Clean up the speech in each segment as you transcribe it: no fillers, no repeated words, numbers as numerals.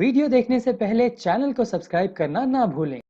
Video देखने से पहले चैनल को सब्सक्राइब करना ना भूलें।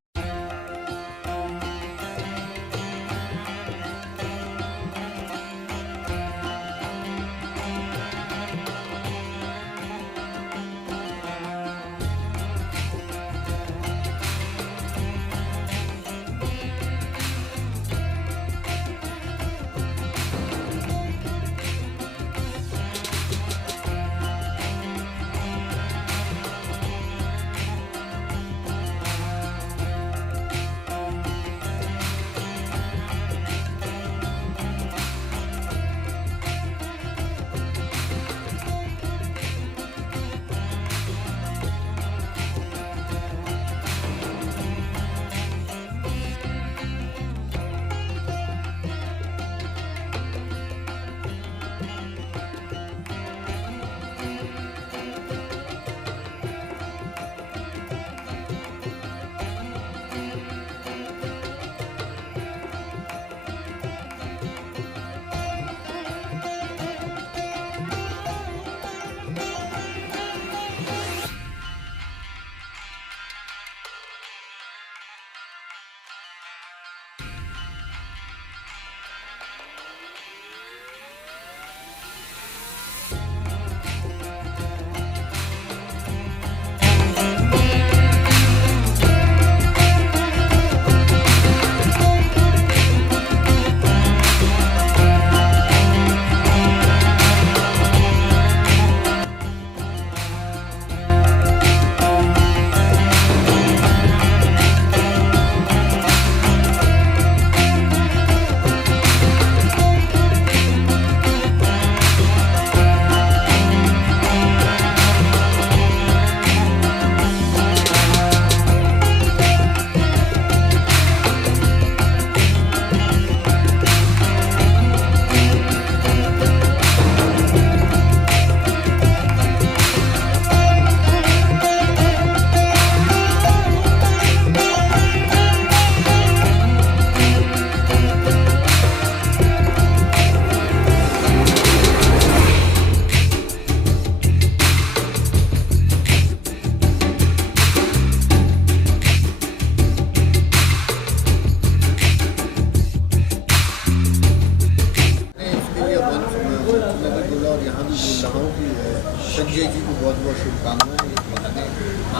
संजय जी को बहुत बहुत शुभकामनाएं। इस बहाने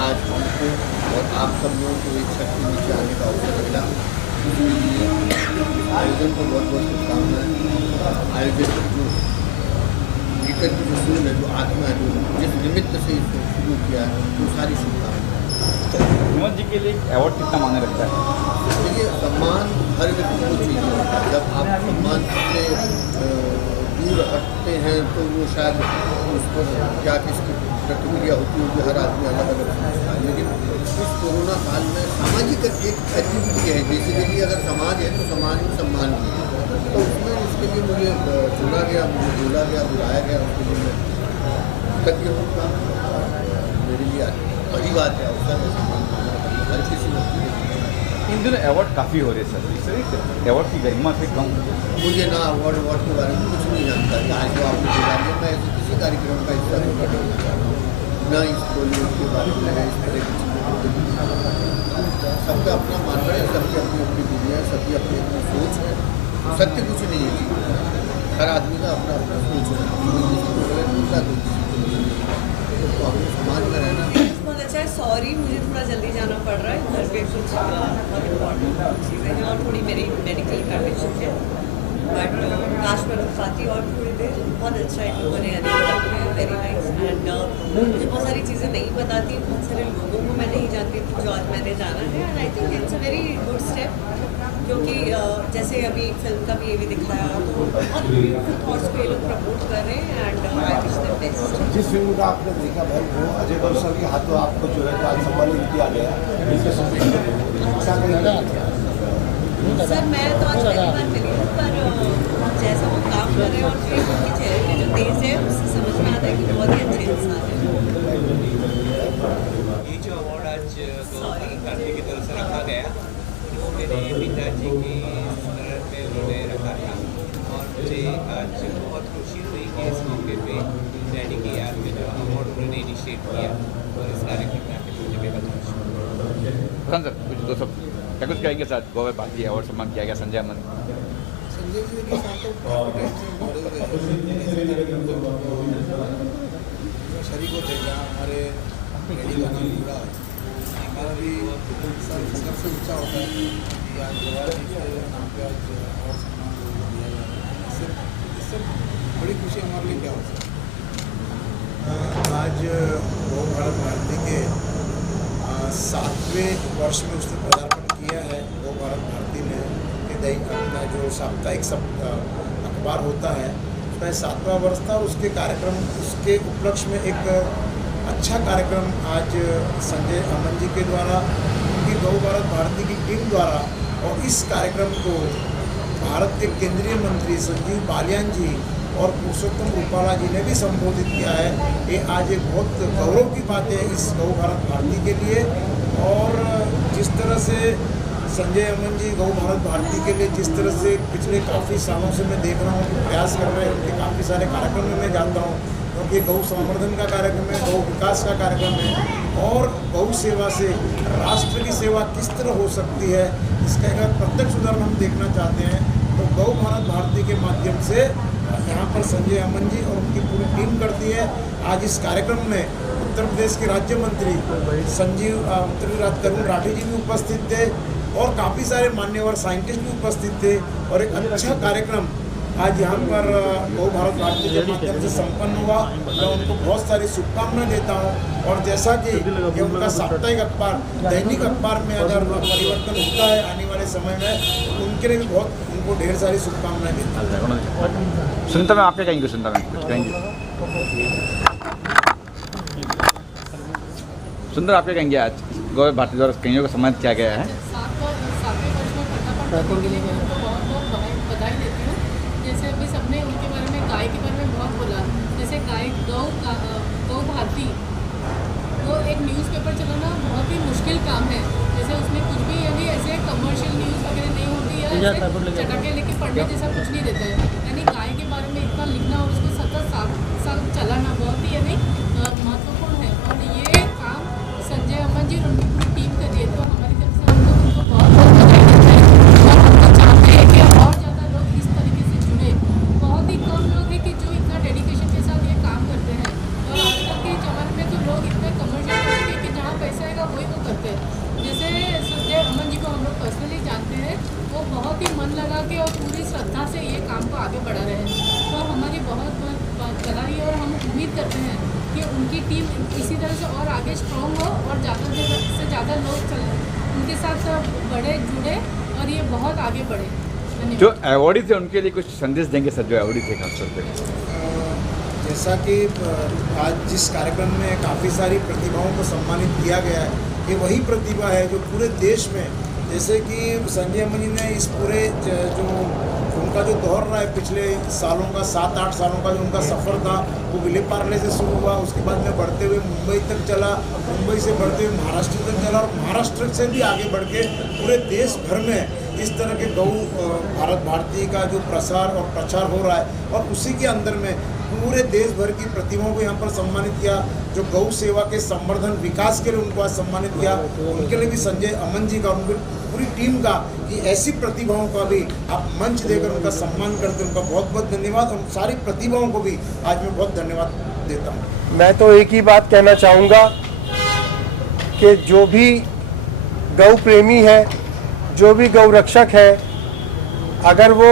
आज हमको और आप सब लोगों को एक छत के नीचे आने का अवसर मिला। आयोजन को बहुत बहुत शुभकामनाएं। आयोजन जो भीतर की जो सूल है, जो आत्मा है, जो जिस निमित्त से इसको शुरू किया है, वो सारी शुभकामनाएं। विनोद जी के लिए अवार्ड कितना मायने रखता है? देखिए, सम्मान हर व्यक्ति को चाहिए होता है। जब आप सम्मान से दूर हटते हैं तो वो शायद उस पर क्या किसकी प्रतिक्रिया होती होगी, हर आदमी अलग अलग समझता है। लेकिन इस कोरोना काल में सामाजिक एक एक्टिविटी है, बेसिकली अगर समाज है तो समाज में सम्मान भी है। तो उसमें इसके लिए मुझे चुना गया, मुझे बोला गया, बुलाया गया, उसके लिए मैं कृतज्ञ हूँ। मेरे लिए बड़ी बात है, अवसर है, हर किसी को। इन दिनों अवार्ड काफ़ी हो रहे हैं सर, इससे अवार्ड की गरिमा से कम। मुझे ना अवार्ड के बारे में कुछ नहीं जानता है। आज जो आपने बुला लिया, मैं ऐसे किसी कार्यक्रम का हिस्सा नहीं बनना चाहता हूँ, ना इस बॉलीवुड के बारे में है, इस तरह की चीज़ें। सबका अपना मानना है, सबकी अपनी अपनी दुनिया है, सबकी अपनी अपनी सोच है। सत्य कुछ नहीं है जी, हर आदमी का अपना अपना सोच है। तो अपने समाज में रहना बहुत अच्छा है। सॉरी, मुझे थोड़ा जल्दी जाना पड़ रहा है, घर पे कुछ बहुत इम्पोर्टेंट चीज़ें हैं और थोड़ी मेरी मेडिकल कंडीशन है। बट काश मैं रुक पाती और थोड़ी देर। बहुत अच्छा है, लोगों ने अरेंज रखा है, वेरी नाइस। एंड मुझे बहुत सारी चीज़ें नहीं पता थी, बहुत सारे लोगों को मैं नहीं जानती थी जो आज मैंने जाना है। And I think it's a very good step, क्योंकि जैसे अभी फिल्म का भी ये भी दिखाया, तो बहुत ब्यूटीफुल थॉट्स को ये लोग प्रमोट कर रहे हैं। And I wish them best. जिस फिल्म का आपने देखा भाई, वो अजय बंसल के हाथों आपको जो है आज सम्मानित किया गया, सर मैं तो आज पहली बार मिली हूँ, पर जैसा वो काम कर रहे हैं और जो उनके चेहरे पे जो तेज है, उससे समझ में आता है कि बहुत ही अच्छे इंसान है। ये जो अवार्ड आज गांधी की तरफ से रखा गया, वो मेरे पिताजी की स्मरण में उन्होंने रखा था, और मुझे आज बहुत खुशी हुई कि इस मौके पे डैडी की याद में जो अवार्ड उन्होंने इनिशिएट किया और इस कार्यक्रम प्रधान सर कुछ दो सब क्या कुछ कहेंगे सर? गोवा भारती अवार्ड सम्मान किया गया संजय अमन। संजय जी के साथ तो कॉन्फिडेंस में बड़े हुए शरीक होते हैं हमारे रेडी का नाम पूरा हमारा भी सबसे ऊंचा होता है कि आज जवाहर जी के नाम पे आज अवार्ड सम्मान दिया जा रहा है। इससे बड़ी खुशी हमारे लिए क्या हो सकती है? आज वो भारत भारती के 7वें वर्ष में उसने पदार्पण किया है। वो भारत भारती ने अपना जो साप्ताहिक अखबार होता है उसमें 7वां वर्ष था और उसके कार्यक्रम उसके उपलक्ष्य में एक अच्छा कार्यक्रम आज संजय अमन जी के द्वारा उनकी गौ भारत भारती की टीम द्वारा और इस कार्यक्रम को भारत के केंद्रीय मंत्री संजीव बालियान जी और पुरुषोत्तम रूपाला जी ने भी संबोधित किया है। ये आज एक बहुत गौरव की बात है इस गौ भारत भारती के लिए। और जिस तरह से संजय अमन जी गौ भारत भारती के लिए जिस तरह से पिछले काफ़ी सालों से मैं देख रहा हूँ कि प्रयास कर रहे हैं, उनके काफ़ी सारे कार्यक्रम में मैं जानता हूँ क्योंकि गौ संवर्धन का कार्यक्रम है, गौ विकास का कार्यक्रम है और गौ सेवा से राष्ट्र की सेवा किस तरह हो सकती है इसका एक प्रत्यक्ष उदाहरण हम देखना चाहते हैं। तो गौ भारत भारती के माध्यम से यहाँ पर संजय अमन जी और उनकी पूरी टीम करती है। आज इस कार्यक्रम में उत्तर प्रदेश के राज्य मंत्री तरुण राठी जी भी उपस्थित थे और काफ़ी सारे मान्यवर साइंटिस्ट भी उपस्थित थे और एक अच्छा कार्यक्रम आज यहाँ पर गौ भारत भारती के माध्यम से संपन्न हुआ। मैं उनको बहुत सारी शुभकामनाएं देता हूँ और जैसा कि ये उनका साप्ताहिक अखबार दैनिक अखबार में अगर परिवर्तन होता है आने वाले समय में उनके लिए भी बहुत उनको ढेर सारी शुभकामनाएं देता हूँ। सुनीता मैम आप क्या कहेंगे? सुनीता मैम कुछ कहेंगे? सुंदर आप क्या कहेंगे? आज गौ भारती द्वारा कईयों को सम्मानित किया गया है। बधाई देती हूँ। जैसे अभी सबने उनके बारे में गाय के बारे में बहुत बोला, जैसे गाय गौ भारती वो एक न्यूज़पेपर चलाना बहुत ही मुश्किल काम है। जैसे उसमें कुछ भी यानी ऐसे कमर्शियल न्यूज़ वगैरह नहीं होती है, ऐसे चटाके लेके पढ़ने जैसा कुछ नहीं देता है। यानी गाय के बारे में इतना लिखना और उसको सतत 7 साल चलाना बहुत ही यानी महत्वपूर्ण है और ये काम संजय अमन जी और उनकी पूरी टीम कर रही है। तो हमारी तरफ से हम लोग उनको बहुत बधाई देते हैं और हम तो चाहते हैं कि और ज़्यादा लोग इस तरीके से जुड़े। बहुत ही कम लोग हैं कि जो इतना डेडिकेशन के साथ ये काम करते हैं और आजकल के ज़माने में तो लोग इतने कमर्शियल हो चुके हैं कि जहाँ पैसा आएगा वही वो करते हैं। जैसे संजय अमन जी को हम लोग पर्सनली जानते हैं, वो बहुत ही मन लगा के और पूरी श्रद्धा से ये काम को आगे बढ़ा रहे हैं। तो हमारी बहुत बधाई और हम उम्मीद करते हैं कि उनकी टीम इसी तरह से और आगे स्ट्रॉन्ग हो और ज़्यादा से ज़्यादा लोग उनके साथ बड़े जुड़े और ये बहुत आगे बढ़े। जो अवॉर्डी थे उनके लिए कुछ संदेश देंगे सर? जो अवॉर्डी थे खासतौर पे जैसा कि आज जिस कार्यक्रम में काफ़ी सारी प्रतिभाओं को सम्मानित किया गया है, ये वही प्रतिभा है जो पूरे देश में, जैसे कि संजय अमन जी ने इस पूरे जो उनका जो दौर रहा है पिछले सालों का 7-8 सालों का जो उनका सफ़र था वो विले पार्ले से शुरू हुआ, उसके बाद में बढ़ते हुए मुंबई तक चला, मुंबई से बढ़ते हुए महाराष्ट्र तक चला और महाराष्ट्र से भी आगे बढ़ के पूरे देश भर में इस तरह के गौ भारत भारती का जो प्रसार और प्रचार हो रहा है और उसी के अंदर में पूरे देश भर की प्रतिभाओं को यहाँ पर सम्मानित किया। जो गौ सेवा के संवर्धन विकास के लिए उनको आज सम्मानित किया, उनके लिए भी संजय अमन जी का उनकी पूरी टीम का कि ऐसी प्रतिभाओं का भी आप मंच देकर उनका सम्मान करते हैं, उनका बहुत बहुत धन्यवाद। और सारी प्रतिभाओं को भी आज मैं बहुत धन्यवाद देता हूँ। मैं तो एक ही बात कहना चाहूँगा कि जो भी गौ प्रेमी है, जो भी गौ रक्षक है, अगर वो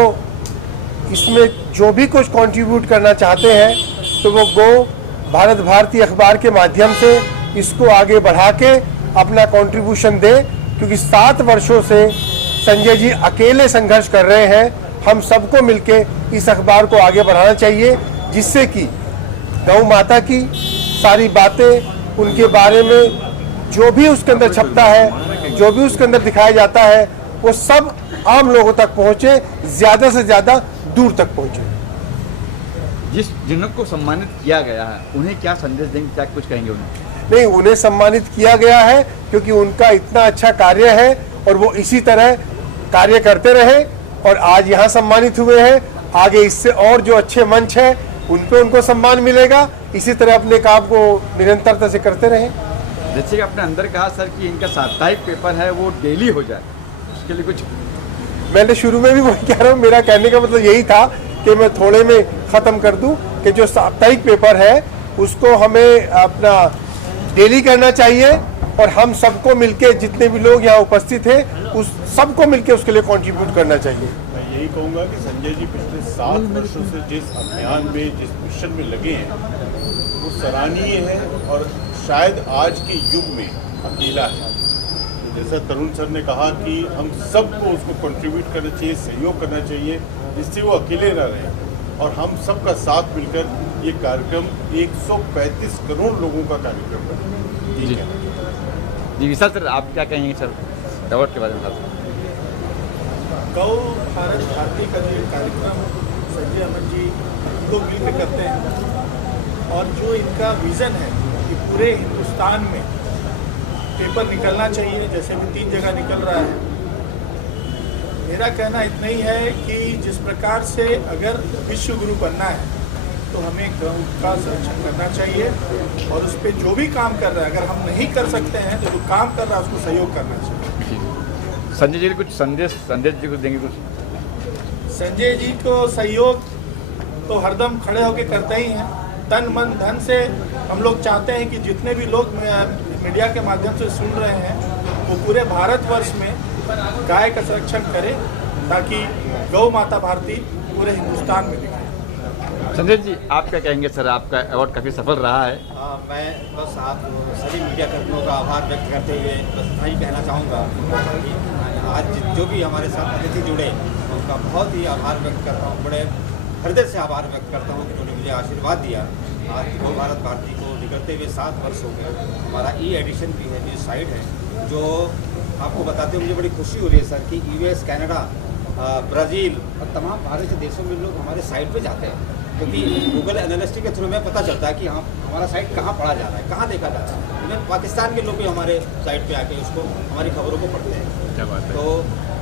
इसमें जो भी कुछ कंट्रीब्यूट करना चाहते हैं तो वो गौ भारत भारती अखबार के माध्यम से इसको आगे बढ़ा के अपना कंट्रीब्यूशन दे, क्योंकि 7 वर्षों से संजय जी अकेले संघर्ष कर रहे हैं। हम सबको मिलके इस अखबार को आगे बढ़ाना चाहिए, जिससे कि गौ माता की सारी बातें, उनके बारे में जो भी उसके अंदर छपता है, जो भी उसके अंदर दिखाया जाता है, वो सब आम लोगों तक पहुँचे, ज़्यादा से ज़्यादा दूर तक पहुँचे। जिनको सम्मानित किया गया है उन्हें क्या संदेश देंगे, क्या कुछ कहेंगे उन्हें? नहीं, उन्हें सम्मानित किया गया है क्योंकि उनका इतना अच्छा कार्य है और वो इसी तरह कार्य करते रहे और आज यहाँ सम्मानित हुए हैं। आगे इससे और जो अच्छे मंच है उन पे उनको सम्मान मिलेगा। इसी तरह अपने काम को निरंतरता से करते रहें। जैसे कि आपने अंदर कहा सर कि इनका साप्ताहिक पेपर है वो डेली हो जाए, उसके लिए कुछ मैंने शुरू में भी वही कह रहा हूँ, मेरा कहने का मतलब यही था कि मैं थोड़े में ख़त्म कर दूं कि जो साप्ताहिक पेपर है उसको हमें अपना डेली करना चाहिए और हम सबको मिलके जितने भी लोग यहाँ उपस्थित हैं उस सबको मिलके उसके लिए कंट्रीब्यूट करना चाहिए। मैं यही कहूँगा कि संजय जी पिछले 7 वर्षों से जिस अभियान में, जिस मिशन में लगे हैं वो सराहनीय है और शायद आज के युग में अकेला है। जैसा तरुण सर ने कहा कि हम सबको उसको कंट्रीब्यूट करना चाहिए, सहयोग करना चाहिए, जिससे वो अकेले ना रहे और हम सबका साथ मिलकर ये कार्यक्रम 135 करोड़ लोगों का कार्यक्रम है। ठीक है जी विशाल सर, आप क्या कहेंगे सर अवार्ड के बारे में? गौ भारत भारती का जो कार्यक्रम संजय अमन जी लोग मिलकर करते हैं और जो इनका विज़न है कि पूरे हिंदुस्तान में पेपर निकलना चाहिए, जैसे भी 3 जगह निकल रहा है। मेरा कहना इतना ही है कि जिस प्रकार से अगर विश्व गुरु बनना है तो हमें गौ का संरक्षण करना चाहिए और उस पर जो भी काम कर रहा है, अगर हम नहीं कर सकते हैं तो जो काम कर रहा है उसको सहयोग करना चाहिए। संजय जी कुछ संदेश जी को देंगे कुछ? संजय जी को सहयोग तो हरदम खड़े होकर करते ही हैं, तन मन धन से। हम लोग चाहते हैं कि जितने भी लोग मीडिया के माध्यम से सुन रहे हैं वो पूरे भारतवर्ष में गाय का संरक्षण करें ताकि गौ माता भारती पूरे हिंदुस्तान में दिखे। संजय जी आप क्या कहेंगे सर, आपका अवार्ड काफ़ी सफल रहा है। मैं बस आप सभी मीडिया कर्मियों का आभार व्यक्त करते हुए बस इतना ही कहना चाहूँगा कि आज जो भी हमारे साथ अतिथि जुड़े उनका बहुत ही आभार व्यक्त करता हूँ, बड़े हृदय से आभार व्यक्त करता हूँ कि उन्होंने मुझे आशीर्वाद दिया। आज गौ भारत भारती को निकलते हुए 7 वर्ष हो गए। हमारा एडिशन भी है, जो साइट है, जो आपको बताते हुए मुझे बड़ी खुशी हो रही है सर कि US, कनाडा, ब्राज़ील और तमाम भारत के देशों में लोग हमारे साइट पे जाते हैं, क्योंकि गूगल एनालिस्टिक्स के थ्रू में पता चलता है कि हाँ हमारा साइट कहाँ पढ़ा जा रहा है, कहाँ देखा जा रहा है। इवन पाकिस्तान के लोग भी हमारे साइट पे आके उसको हमारी खबरों को पढ़ते हैं। क्या बात है। तो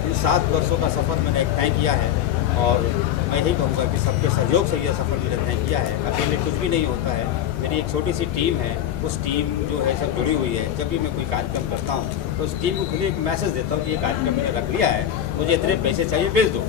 इन 7 वर्षों का सफ़र मैंने एक तय किया है और मैं यही कहूँगा कि सबके सहयोग से यह सफ़र मैंने तय किया है। अकेले कुछ भी नहीं होता है। मेरी एक छोटी सी टीम है, उस टीम जो है सब जुड़ी हुई है। जब भी मैं कोई कार्यक्रम करता हूँ तो उस टीम को खुले एक मैसेज देता हूँ कि ये कार्यक्रम मैंने रख लिया है, मुझे इतने पैसे चाहिए, भेज दो।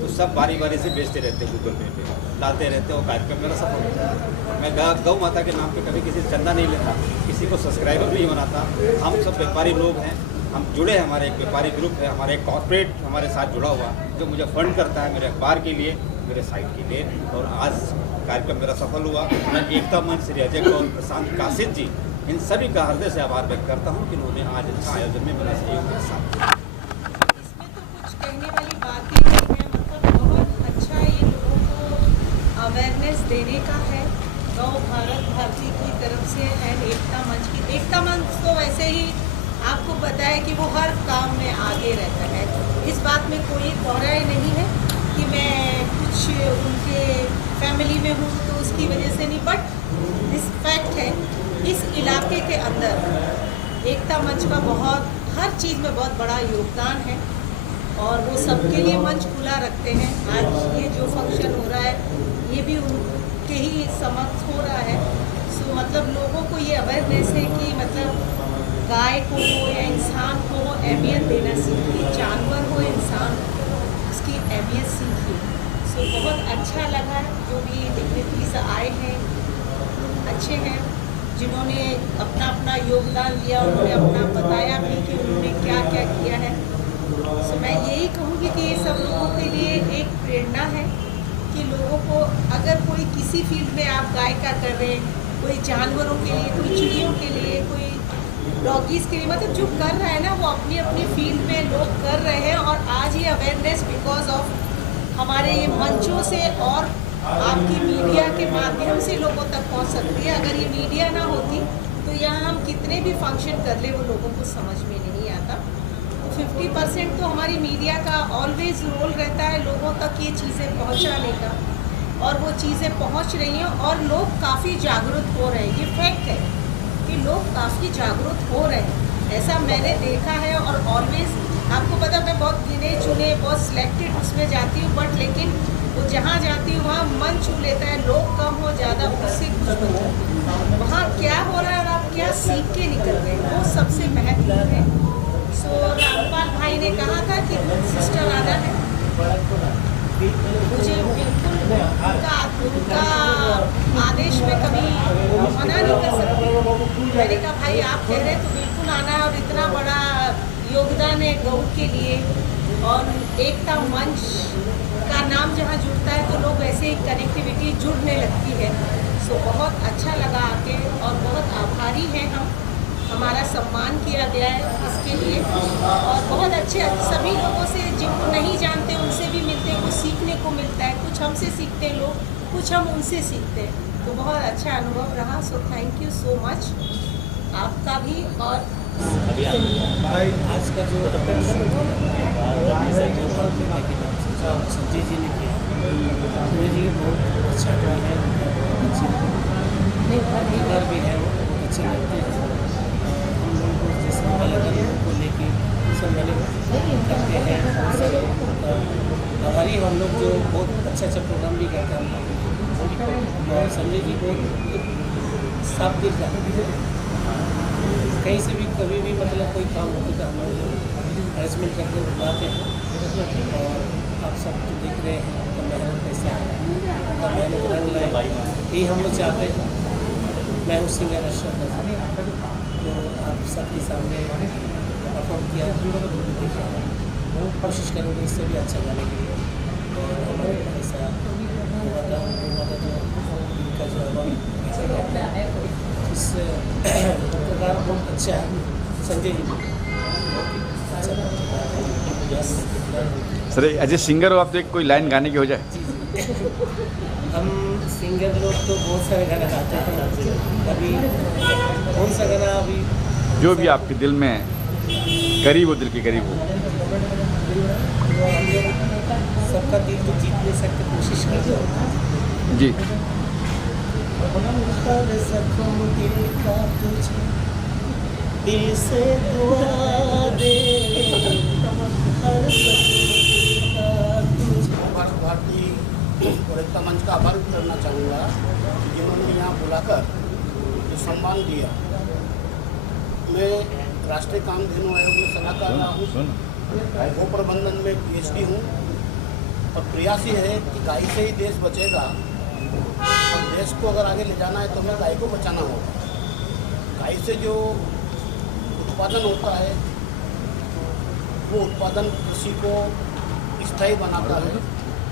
तो सब बारी बारी से बेचते रहते हैं, गूगल पे डालते रहते हैं और कार्यक्रम मेरा सफल होता है। मैं गौ माता के नाम पे कभी किसी से चंदा नहीं लेता, किसी को सब्सक्राइबर नहीं बनाता। हम सब व्यापारी लोग हैं, हम जुड़े हैं, हमारे एक व्यापारी ग्रुप है, हमारे एक कॉर्पोरेट हमारे साथ जुड़ा हुआ जो मुझे फंड करता है मेरे अखबार के लिए, मेरे साइट के लिए। और आज कार्यक्रम मेरा सफल हुआ। मैं एकता मंच श्री अजय कौर, प्रशांत कासिद जी, इन सभी का हृदय से आभार व्यक्त करता हूँ कि उन्होंने आज अच्छा आयोजन में मेरा सहयोग के साथ। इसमें तो कुछ कहने वाली बात ही नहीं है, मतलब बहुत अच्छा ये लोगों को अवेयरनेस देने का है गौ भारत भारती की तरफ से एंड एकता मंच की। एकता मंच तो वैसे ही आपको पता है कि वो हर काम में आगे रहता है, इस बात में कोई दोहराई नहीं है कि मैं कुछ उनके फैमिली में हूँ तो उसकी वजह से नहीं, बट इस फैक्ट है इस इलाके के अंदर एकता मंच का बहुत हर चीज़ में बहुत बड़ा योगदान है और वो सबके लिए मंच खुला रखते हैं। आज ये जो फंक्शन हो रहा है ये भी उनके ही समक्ष हो रहा है। सो मतलब लोगों को ये अवेयरनेस है कि मतलब गाय को हो या इंसान को हो अहमियत देना सीखिए, जानवर हो इंसान हो उसकी अहमियत सीखिए। सो बहुत अच्छा लगा जो भी डिग्निटरीज आए हैं, अच्छे हैं, जिन्होंने अपना अपना योगदान दिया, उन्होंने अपना बताया भी कि उन्होंने क्या क्या किया है। सो मैं यही कहूँगी कि ये सब लोगों के लिए एक प्रेरणा है कि लोगों को अगर कोई किसी फील्ड में आप गाय का कर रहे हैं, कोई जानवरों के लिए, कोई चिड़ियों के लिए, कोई डॉगीज़ के लिए, मतलब जो कर रहा है ना वो अपनी अपनी फील्ड में लोग कर रहे हैं। और आज ये अवेयरनेस बिकॉज ऑफ हमारे ये मंचों से और आपकी मीडिया के माध्यम से लोगों तक पहुंच सकती है। अगर ये मीडिया ना होती तो यहाँ हम कितने भी फंक्शन कर ले वो लोगों को समझ में नहीं आता। 50% तो हमारी मीडिया का ऑलवेज रोल रहता है लोगों तक ये चीज़ें पहुँचाने का, और वो चीज़ें पहुँच रही हैं और लोग काफ़ी जागरूक हो रहे हैं। ये फैक्ट है कि लोग काफ़ी जागरूक हो रहे हैं, ऐसा मैंने देखा है। और ऑलवेज आपको पता मैं बहुत गिने चुने बहुत सिलेक्टेड उसमें जाती हूँ, बट लेकिन वो जहाँ जाती हूँ वहाँ मन छू लेता है, लोग कम हो ज़्यादा उससे कुछ नहीं। वहाँ क्या हो रहा है और आप क्या सीख के निकल रहे हैं, वो सबसे महत्वपूर्ण है। सो रामपाल भाई ने कहा था कि सिस्टर आना है, मुझे बिल्कुल उनका आदेश में कभी मना नहीं कर सकती। मैंने कहा भाई आप कह रहे तो बिल्कुल आना है, और इतना बड़ा योगदान है गौ के लिए, और एकता मंच का नाम जहाँ जुड़ता है तो लोग वैसे ही कनेक्टिविटी जुड़ने लगती है। सो बहुत अच्छा लगा आके, और बहुत आभारी हैं हम, हमारा सम्मान किया गया है इसके लिए। और बहुत अच्छे सभी लोगों से जिनको नहीं जानते उनसे भी मिलते हैं, कुछ सीखने को मिलता है, कुछ हमसे सीखते हैं लोग, कुछ हम उनसे सीखते हैं। तो बहुत अच्छा अनुभव रहा। So thank you so much आपका भी। और आज का जो संजय जी ने किया, संजय जी बहुत अच्छा काम है, घर भी है, वो बहुत अच्छे लगते हैं। हम लोगों को जैसे अलग अलग लोगों को लेके सब मिले करते हैं, आभारी हम लोग जो बहुत अच्छा प्रोग्राम भी करते हैं हम लोग। और संजय जी को साफ दिल का कहीं से भी कभी भी मतलब कोई काम होता तो हम लोग अरेंजमेंट करके बुलाते हैं। और आप सब जो देख रहे हैं उनका मेहनत कैसे उनका मेहनत रंग लाए, यही हम लोग चाहते हैं। मैं हूँ सिंगर अशरफ नज़र, तो आप सबके सामने परफॉर्म किया, कोशिश करेंगे इससे भी अच्छा गाने के लिए। और हमारे ऐसा हुआ था जो इनका जो एल्बम ऐसा करता है इस प्रकार बहुत अच्छा है। Sanjay ji sir as a singer हो आप, तो एक कोई लाइन गाने की हो जाए। हम सिंगर लोग तो बहुत सारे गाना गाते हैं, अभी कौन सा गाना अभी जो भी आपके दिल में करीब हो, दिल के करीब हो। सबका दिल तो जीत नहीं सकते, कोशिश करते हैं जी। दिल से दुआ दे भारत भारती और एकता मंच का आभार करना चाहूँगा जिन्होंने यहाँ बुलाकर जो सम्मान दिया। मैं राष्ट्रीय कामधेनु आयोग में सलाहकार रहा हूँ, गो प्रबंधन में PhD हूँ, और प्रयास ये है कि गाय से ही देश बचेगा, और देश को अगर आगे ले जाना है तो हमें गाय को बचाना होगा। गाय से जो उत्पादन होता है वो उत्पादन कृषि को स्थायी बनाता है।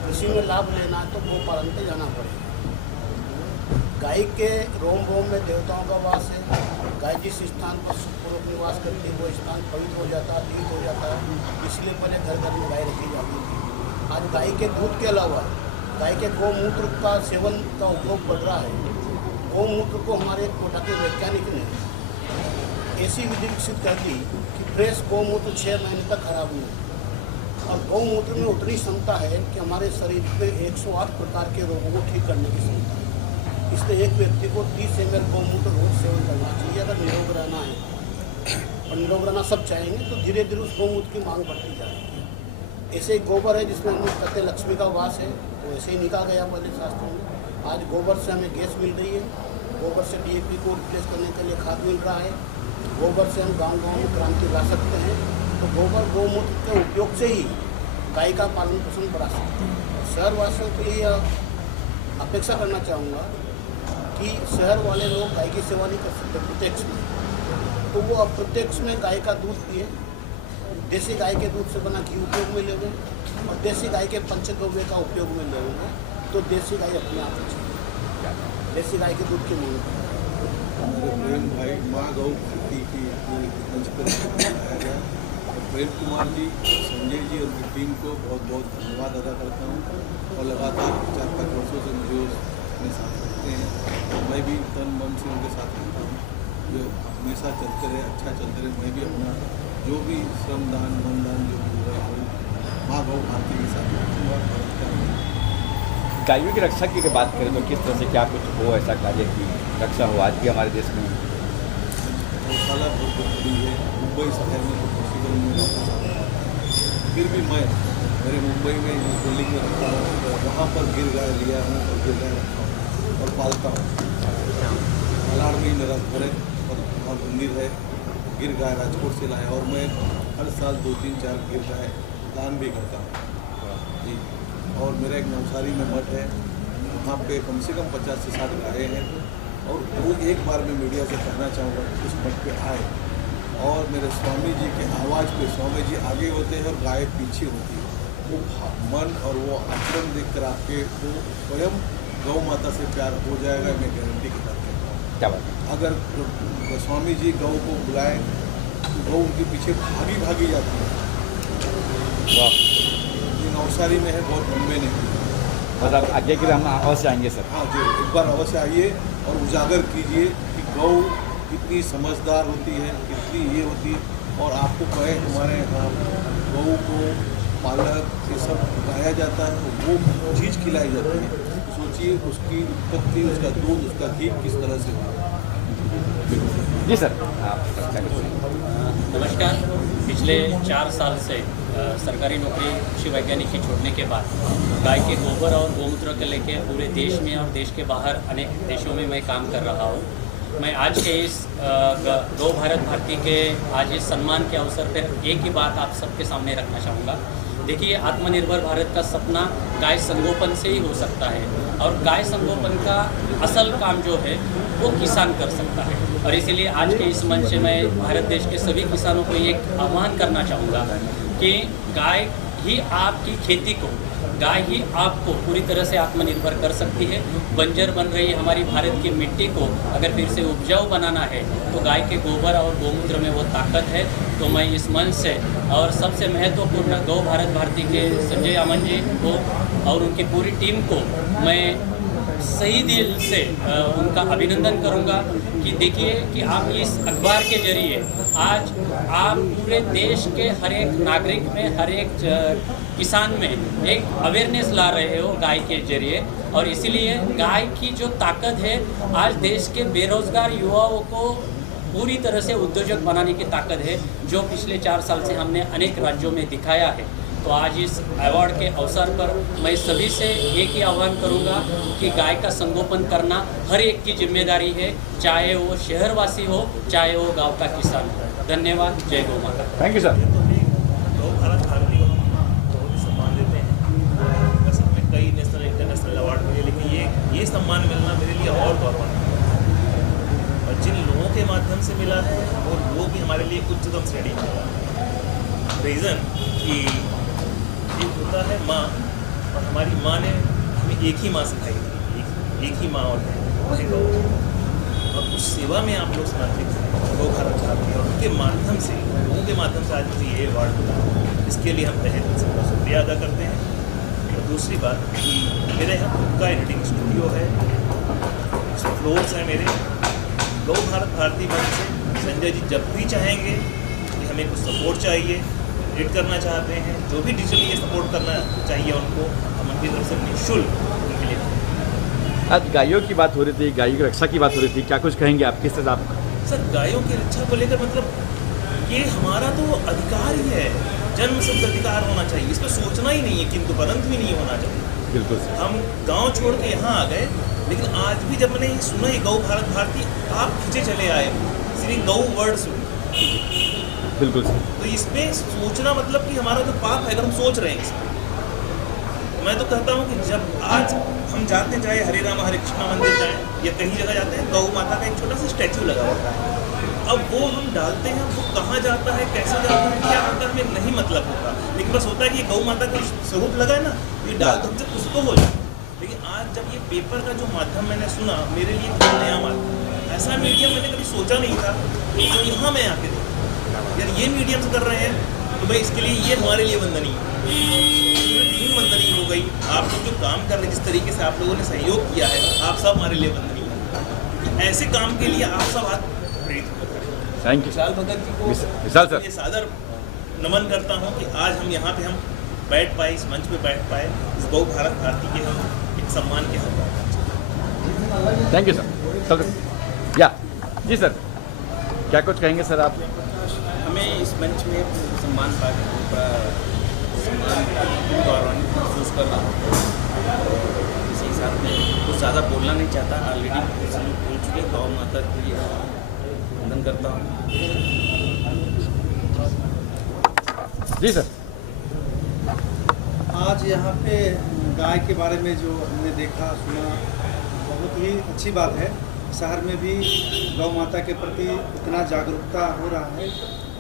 कृषि में लाभ लेना है तो गोपालन पे जाना पड़ेगा। गाय के रोम रोम में देवताओं का वास है। गाय जिस स्थान पर सुखपूर्वक निवास करती है वो स्थान पवित्र हो जाता है, तीर्थ हो जाता है। इसलिए पहले घर घर में गाय रखी जाती थी। आज गाय के दूध के अलावा गाय के गौमूत्र का सेवन का उपयोग बढ़ रहा है। गौमूत्र को हमारे एक कोटा के वैज्ञानिक ने ऐसी विधि विकसित कर दी कि फ्रेश गौमूत्र 6 महीने तक खराब नहीं होता। और गौमूत्र में उतनी क्षमता है कि हमारे शरीर पे 108 प्रकार के रोगों को ठीक करने की क्षमता है। इसलिए एक व्यक्ति को 30 ml गौमूत्र रोज सेवन करना चाहिए अगर निरोग रहना है। और निरोग रहना सब चाहेंगे तो धीरे धीरे उस गौमूत्र की मांग बढ़ती जाएगी। ऐसे ही गोबर है जिसमें हम कहते लक्ष्मी का वास है, तो ऐसे ही निकाल गया पहले शास्त्रों में। आज गोबर से हमें गैस मिल रही है, गोबर से DAP को रिप्लेस करने के लिए खाद मिल रहा है, गोबर से हम गांव गांव में क्रांति ला सकते हैं। तो गोबर गौमूत्र के उपयोग से ही गाय का पालन पोषण बढ़ा सकते हैं। शहरवासियों के लिए अपेक्षा करना चाहूँगा कि शहर वाले लोग गाय की सेवा नहीं कर सकते प्रत्यक्ष में, तो वो अप्रत्यक्ष में गाय का दूध पिए, देसी गाय के दूध से बना घी उपयोग में लेंगे और देसी गाय के पंचगव्य का उपयोग में लेंगे, तो देसी गाय अपने आप अच्छी, देसी गाय के दूध की मांग। हमारे प्रेम भाई माँ गौ भारती की मंच पर आया गया। प्रेम कुमार जी, संजय जी और उनकी टीम को बहुत बहुत धन्यवाद अदा करता हूँ। और लगातार 4-5 वर्षों से मुझे अपने साथ रखते हैं, मैं भी तन मन से उनके साथ रहता हूँ। जो हमेशा चलते रहे, अच्छा चलते रहे। मैं भी अपना जो भी श्रमदान मनदान जो भी हो रहा है माँ गौ भारती के साथ रखूँगा। गायों की रक्षा की बात करें तो किस तरह से क्या कुछ हो ऐसा कार्य की रक्षा हो आज भी हमारे देश में? गौशाला बहुत बड़ी है। मुंबई शहर में तो पॉसिबल नहीं होता, फिर भी मैं मेरे मुंबई में जिस बिल्डिंग में रहता हूँ वहाँ पर गिर गाय लिया हूँ और गिर गाय रखा हूँ और पालता हूँ। मलाड में ही मेरा घर है और वहाँ मंदिर है। गिर गाय राजकोट से लाया और मैं हर साल 2-3-4 गिर गाय दान भी करता हूँ जी। और मेरा एक नवसारी में मठ है, वहाँ पे कम से कम 50 से 60 गायें हैं। और वो एक बार मैं मीडिया से कहना चाहूँगा कि उस मठ पे आए और मेरे स्वामी जी के आवाज़ पे स्वामी जी आगे होते हैं और गाय पीछे होती है। वो मन और वो आचरण देखकर आपके वो स्वयं गौ माता से प्यार हो जाएगा, मैं गारंटी के साथ कहता हूँ। क्या बात है? अगर स्वामी जी गौ को बुलाएं तो गौ उनके पीछे भागी जाती है। वाह, ये नवसारी में है, बहुत लंबे नहीं। मतलब आगे के लिए हम अवश्य आएंगे सर। हाँ जी, एक बार अवश्य आइए और उजागर कीजिए कि गौ कितनी समझदार होती है, कितनी ये होती है। और आपको कहे हमारे यहाँ गौ को पालक ये सब उगाया जाता है, वो चीज़ खिलाई जाती है। सोचिए उसकी उत्पत्ति, उसका दूध, उसका घी किस तरह से होता है। जी सर, आप क्या कहते हैं? नमस्कार। पिछले 4 साल से सरकारी नौकरी कृषि वैज्ञानिक की छोड़ने के बाद गाय के गोबर और गौमूत्र को लेके पूरे देश में और देश के बाहर अनेक देशों में मैं काम कर रहा हूँ। मैं आज के इस गौ भारत भारती के आज इस सम्मान के अवसर पर एक ही बात आप सबके सामने रखना चाहूँगा। देखिए, आत्मनिर्भर भारत का सपना गाय संगोपन से ही हो सकता है और गाय संगोपन का असल काम जो है वो किसान कर सकता है। और इसीलिए आज के इस मंच से मैं भारत देश के सभी किसानों को एक आह्वान करना चाहूँगा कि गाय ही आपकी खेती को, गाय ही आपको पूरी तरह से आत्मनिर्भर कर सकती है। बंजर बन रही हमारी भारत की मिट्टी को अगर फिर से उपजाऊ बनाना है तो गाय के गोबर और गौमूत्र में वो ताकत है। तो मैं इस मंच से और सबसे महत्वपूर्ण गौ भारत भारती के संजय अमन जी को और उनकी पूरी टीम को मैं सही दिल से उनका अभिनंदन करूंगा कि देखिए कि आप इस अखबार के जरिए आज आप पूरे देश के हर एक नागरिक में, हर एक किसान में एक अवेयरनेस ला रहे हो गाय के जरिए। और इसीलिए गाय की जो ताकत है आज देश के बेरोजगार युवाओं को पूरी तरह से उद्योजक बनाने की ताकत है, जो पिछले 4 साल से हमने अनेक राज्यों में दिखाया है। तो आज इस अवार्ड के अवसर पर मैं सभी से एक ही आह्वान करूंगा कि गाय का संगोपन करना हर एक की जिम्मेदारी है, चाहे वो शहरवासी हो, चाहे वो गांव का किसान हो। धन्यवाद। जय गौ माता। Thank you sir. गौ भारत भारती को हम बहुत ही सम्मान देते हैं। वैसे हमें कई नेशनल इंटरनेशनल अवार्ड मिले, लेकिन ये सम्मान मिलना मेरे लिए और गौरवान्वित। और जिन लोगों के माध्यम से मिला है वो लोग भी हमारे लिए उच्चतम श्रेणी है। रीज़न कि एक होता है माँ, और हमारी माँ ने हमें एक ही माँ सिखाई थी, एक ही माँ और गौ। और उस सेवा में आप लोग समर्पित हैं गौ भारत भारती, और उनके माध्यम से, लोगों के माध्यम से आज मुझे ये अवार्ड मिला। इसके लिए हम तहे दिल से बहुत शुक्रिया अदा करते हैं। और दूसरी बात कि मेरे यहाँ खुद का एडिटिंग स्टूडियो है, फ्लोर्स हैं मेरे। गौ भारत भारती मंच से संजय जी जब भी चाहेंगे कि हमें कुछ सपोर्ट चाहिए, एडिट करना चाहते हैं, जो भी डिजिटली ये सपोर्ट करना चाहिए उनको, हम उनकी तरफ से निःशुल्क उनके लिए। आज गायों की बात हो रही थी, गायों की रक्षा की बात हो रही थी, क्या कुछ कहेंगे आप? किस तरह आप? सर, गायों की रक्षा को लेकर मतलब ये हमारा तो अधिकार ही है, जन्मसिद्ध अधिकार होना चाहिए, इसमें सोचना ही नहीं है, किंतु परंतु भी नहीं होना चाहिए। बिल्कुल। हम गाँव छोड़ के यहाँ आ गए, लेकिन आज भी जब मैंने सुना ही गौ भारत भारती, आप खींचे चले आए, सिर्फ गौ वर्ड सुन। बिल्कुल। तो इसमें सोचना मतलब कि हमारा जो पाप है, अगर हम सोच रहे हैं इसमें, मैं तो कहता हूँ कि जब आज हम जाते हैं, चाहे हरे रामा हरे कृष्णा मंदिर जाएं या कहीं जगह जाते हैं, गौ माता का एक छोटा सा स्टैचू लगा होता है। अब वो हम डालते हैं, वो कहाँ जाता है, कैसे जाता है, क्या होता है, हमें नहीं मतलब होता, लेकिन बस होता है कि गौ माता का स्वरूप लगा है ना, ये डाल दो, कुछ तो हो जाए। लेकिन आज जब ये पेपर का जो माध्यम मैंने सुना, मेरे लिए कोई नया माध्यम, ऐसा मीडियम मैंने कभी सोचा नहीं था, तो यहाँ मैं आके यार ये मीडियम से कर रहे हैं, तो भाई इसके लिए ये हमारे लिए वंदनीय, टीम वंदनीय हो गई। आप लोग जो काम कर रहे हैं, जिस तरीके से आप लोगों ने सहयोग किया है, आप सब हमारे लिए वंदनीय। ऐसे काम के लिए आप सब हाथ प्रेरित हो। Thank you. विशाल भगत जी को विशाल सर ये सादर नमन करता हूँ कि आज हम यहाँ पे हम बैठ पाए, इस मंच पे बैठ पाए, इस गौ भारत भारती के हम एक सम्मान के हकदार। Thank you sir. या जी सर, क्या कुछ कहेंगे सर आप? हमें इस मंच में सम्मान पा के बड़ा सम्मान गौरवान्वित महसूस कर रहा हूँ। इसी साथ में कुछ ज़्यादा बोलना नहीं चाहता, ऑलरेडी सब लोग बोल चुके। गौ माता के लिए वंदन करता हूँ। जी सर। आज यहाँ पे गाय के बारे में जो हमने देखा सुना, बहुत ही अच्छी बात है। शहर में भी गौ माता के प्रति इतना जागरूकता हो रहा है,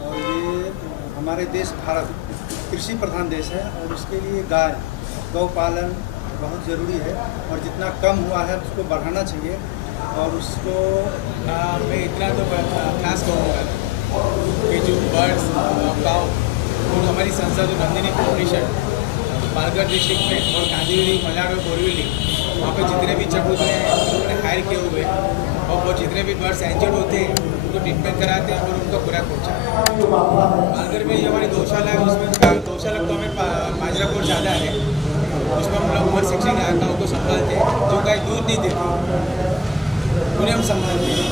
और ये हमारे देश भारत कृषि प्रधान देश है, और उसके लिए गाय गौ पालन बहुत ज़रूरी है, और जितना कम हुआ है उसको बढ़ाना चाहिए। और उसको मैं इतना तो खास कहूँगा कि जो बर्ड्स गाँव और हमारी संस्था जो नंदिनी फाउंडेशन पालघर डिस्ट्रिक्ट में और गांधीगिरी मलाड और बोरीवली, वहाँ पे जितने भी चबूतरे हैं लोगों ने हायर किए हुए, और वो जितने भी बर्ड्स इंजर्ड होते हैं उनको ट्रीटमेंट कराते हैं और उनको खुराक पहुँचाते हैं। पालघर में ये हमारी गौशाला है, उसमें गौशाला तो हमें माजरापुर ज़्यादा है, उसमें हम लोग उम्र 16 गायों को संभालते हैं। जो गाय दूध नहीं देती उन्हें हम संभालते हैं,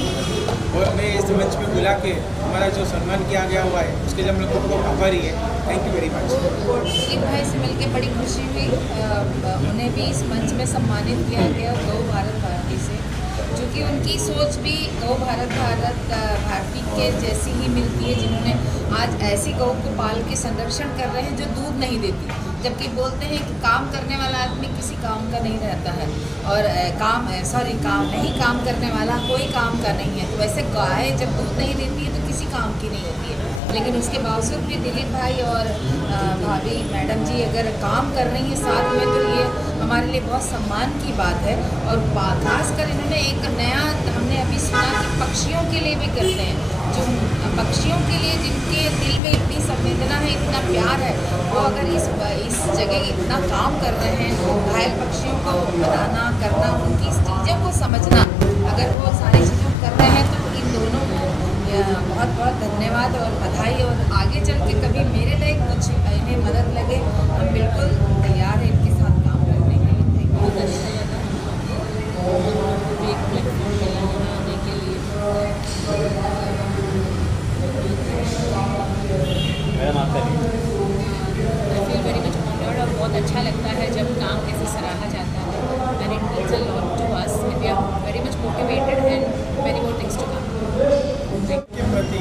और हमें इस मंच पे बुला के हमारा जो सम्मान किया गया हुआ है उसके लिए हम लोग को आभारी है। Thank you very much. Dilip भाई से मिलकर बड़ी खुशी हुई। उन्हें भी इस मंच में सम्मानित किया गया गौ भारत भारती से, क्योंकि उनकी सोच भी गौ भारत भारती के जैसी ही मिलती है, जिन्होंने आज ऐसी गौ को पाल के संरक्षण कर रहे हैं जो दूध नहीं देती। जबकि बोलते हैं कि काम करने वाला आदमी किसी काम का नहीं रहता है, और काम करने वाला कोई काम का नहीं है। तो वैसे गाय जब दूध नहीं देती है तो किसी काम की नहीं होती है, लेकिन उसके बावजूद भी दिलीप भाई और भाभी मैडम जी अगर काम कर रही हैं साथ में, तो ये हमारे लिए बहुत सम्मान की बात है। और खासकर इन्होंने एक नया, हमने अभी सुना कि पक्षियों के लिए भी करते हैं, जो पक्षियों के लिए जिनके दिल में इतनी संवेदना है, इतना प्यार है, वो अगर इस जगह इतना काम कर रहे हैं, घायल पक्षियों को बताना करना, उनकी चीज़ों को समझना, अगर वो सारी चीज़ें कर रहे हैं तो इन दोनों को बहुत बहुत धन्यवाद और बधाई। और आगे चल के कभी मेरे लिए कुछ इन्हें मदद लगे, हम बिल्कुल तैयार हैं इनके साथ काम करने के लिए। बहुत अच्छा लगा एक प्लेटफॉर्म मिला यहाँ आने के लिए। I feel very much honoured, और बहुत अच्छा लगता है जब काम ऐसे सराहा जाता है, and it means a lot to us, and we are very much motivated and very more things to come. के प्रति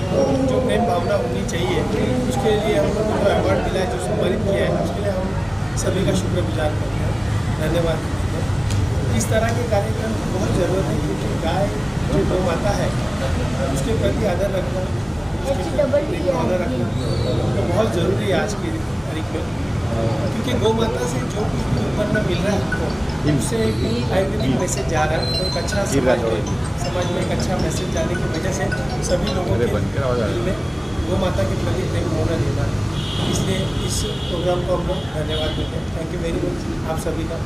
जो प्रेम भावना होनी चाहिए, उसके लिए हम लोग को जो अवार्ड मिला है, जो सम्मानित किया है, उसके लिए हम सभी का शुक्रगुजार करते हैं, धन्यवाद देते हैं। इस तरह के कार्यक्रम की बहुत ज़रूरत है, क्योंकि गाय जो गौ माता है उसके प्रति आदर रखना, उसके ऑनर रखना तो बहुत ज़रूरी है आज की तारीख में, क्योंकि गौ माता से जो कुछ भी उत्पन्न मिल रहा है हमको, उससे आयुर्वेदिक मैसेज जा रहा है, एक अच्छा समाज में एक अच्छा मैसेज जाने की वजह से सभी लोगों के दिल में गौ माता के प्रति प्रेम होना देना, इसलिए इस प्रोग्राम को हम लोग धन्यवाद देते हैं। थैंक यू वेरी मच आप सभी का।